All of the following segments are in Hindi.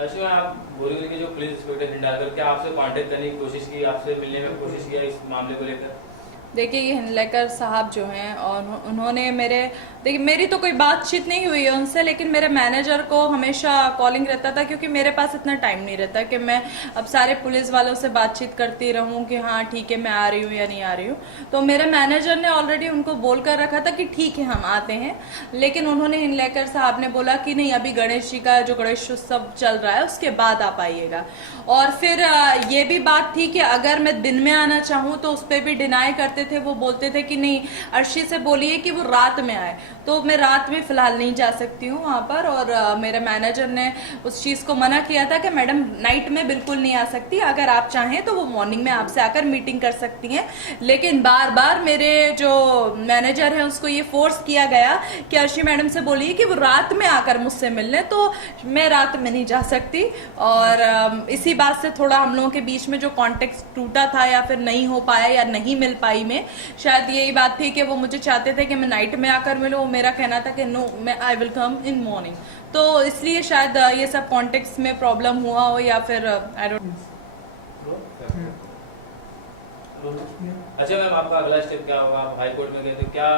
अच्छा, आप बोरीवली के जो पुलिस इंस्पेक्टर हिंडालकर, क्या आपसे कांटेक्ट करने की कोशिश की, आपसे मिलने में कोशिश किया इस मामले को लेकर? देखिए, ये हिंडलेकर साहब जो हैं, और उन्होंने देखिए मेरी तो कोई बातचीत नहीं हुई है उनसे, लेकिन मेरे मैनेजर को हमेशा कॉलिंग रहता था, क्योंकि मेरे पास इतना टाइम नहीं रहता कि मैं अब सारे पुलिस वालों से बातचीत करती रहूं कि हाँ ठीक है मैं आ रही हूँ या नहीं आ रही हूँ। तो मेरे मैनेजर ने ऑलरेडी उनको बोल कर रखा था कि ठीक है हम आते हैं, लेकिन उन्होंने हिंडलेकर साहब ने बोला कि नहीं, अभी गणेश जी का जो गणेश उत्सव चल रहा है उसके बाद आप आइएगा। और फिर ये भी बात थी कि अगर मैं दिन में आना चाहूँ तो उस पर भी डिनाई करते थे। वो बोलते थे कि नहीं, अर्शी से बोलिए कि वो रात में आए। तो मैं रात में फिलहाल नहीं जा सकती हूँ वहां पर, और मेरे मैनेजर ने उस चीज को मना किया था कि मैडम नाइट में बिल्कुल नहीं आ सकती, अगर आप चाहें तो वो मॉर्निंग में आपसे आकर मीटिंग कर सकती हैं। लेकिन बार बार मेरे जो मैनेजर है उसको ये फोर्स किया गया कि अर्शी मैडम से बोलिए कि वो रात में आकर मुझसे मिलने, तो मैं रात में नहीं जा सकती। और इसी बात से थोड़ा हम लोगों के बीच में जो कॉन्टेक्ट टूटा था, या फिर नहीं हो पाया या नहीं मिल पाई में, शायद यही बात थी कि वो मुझे चाहते थे कि मैं नाइट में आकर मिलूं, मेरा कहना था कि नो, मैं I will come in morning. तो इसलिए शायद ये सब कॉन्टेक्ट्स में प्रॉब्लम हुआ हो, या फिर आई डोंट। अच्छा मैम, आपका अगला स्टेप क्या होगा? आप हाई कोर्ट में गए थे, क्या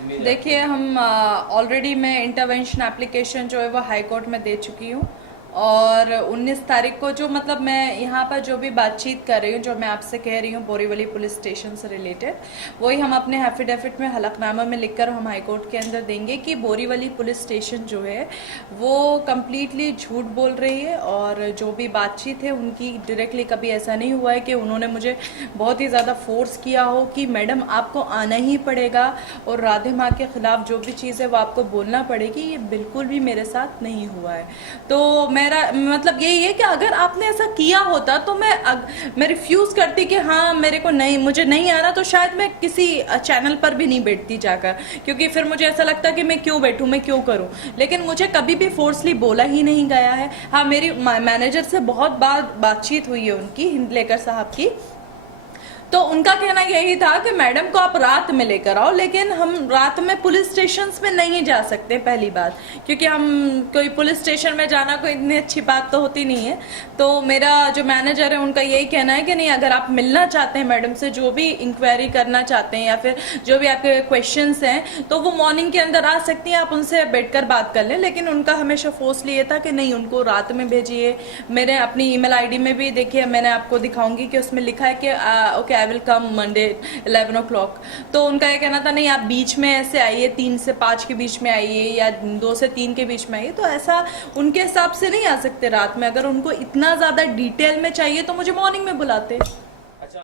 उम्मीद है? देखिए, हम ऑलरेडी मैं इंटरवेंशन एप्लीकेशन जो है वो हाई कोर्ट में दे चुकी हूँ, और 19 तारीख को जो मतलब मैं यहाँ पर जो भी बातचीत कर रही हूँ, जो मैं आपसे कह रही हूँ बोरीवली पुलिस स्टेशन से रिलेटेड, वही हम अपने एफिडेविट में हलफनामा में लिखकर हम हाई कोर्ट के अंदर देंगे कि बोरीवली पुलिस स्टेशन जो है वो कम्प्लीटली झूठ बोल रही है। और जो भी बातचीत है उनकी डायरेक्टली कभी ऐसा नहीं हुआ है कि उन्होंने मुझे बहुत ही ज़्यादा फोर्स किया हो कि मैडम आपको आना ही पड़ेगा और राधे माँ के खिलाफ जो भी चीज़ है वो आपको बोलना पड़ेगी। ये बिल्कुल भी मेरे साथ नहीं हुआ है। तो मेरा मतलब यही है कि अगर आपने ऐसा किया होता तो मैं रिफ्यूज करती कि हाँ मेरे को नहीं, मुझे नहीं आना, तो शायद मैं किसी चैनल पर भी नहीं बैठती जाकर, क्योंकि फिर मुझे ऐसा लगता कि मैं क्यों बैठूं, मैं क्यों करूं। लेकिन मुझे कभी भी फोर्सली बोला ही नहीं गया है। हाँ, मेरी मैनेजर से बहुत बार बातचीत हुई है उनकी, हिंडलेकर साहब की, तो उनका कहना यही था कि मैडम को आप रात में लेकर आओ, लेकिन हम रात में पुलिस स्टेशन में नहीं जा सकते, पहली बात, क्योंकि हम कोई पुलिस स्टेशन में जाना कोई इतनी अच्छी बात तो होती नहीं है। तो मेरा जो मैनेजर है उनका यही कहना है कि नहीं, अगर आप मिलना चाहते हैं मैडम से, जो भी इंक्वायरी करना चाहते हैं या फिर जो भी आपके क्वेश्चंस हैं, तो वो मॉर्निंग के अंदर आ सकती हैं, आप उनसे बैठकर बात कर लें। लेकिन उनका हमेशा फोर्सली ये था कि नहीं, उनको रात में भेजिए। मेरे अपनी ईमेल आईडी में भी देखिए, मैंने आपको दिखाऊंगी कि उसमें लिखा है कि okay I will come Monday 11 o'clock। तो उनका ये कहना था नहीं, आप बीच में ऐसे आइए, 3 से 5 के बीच में आइए या 2 से 3 के बीच में आइए। तो ऐसा उनके हिसाब से नहीं आ सकते रात में। अगर उनको इतना ज्यादा डिटेल में चाहिए तो मुझे मॉर्निंग में बुलाते।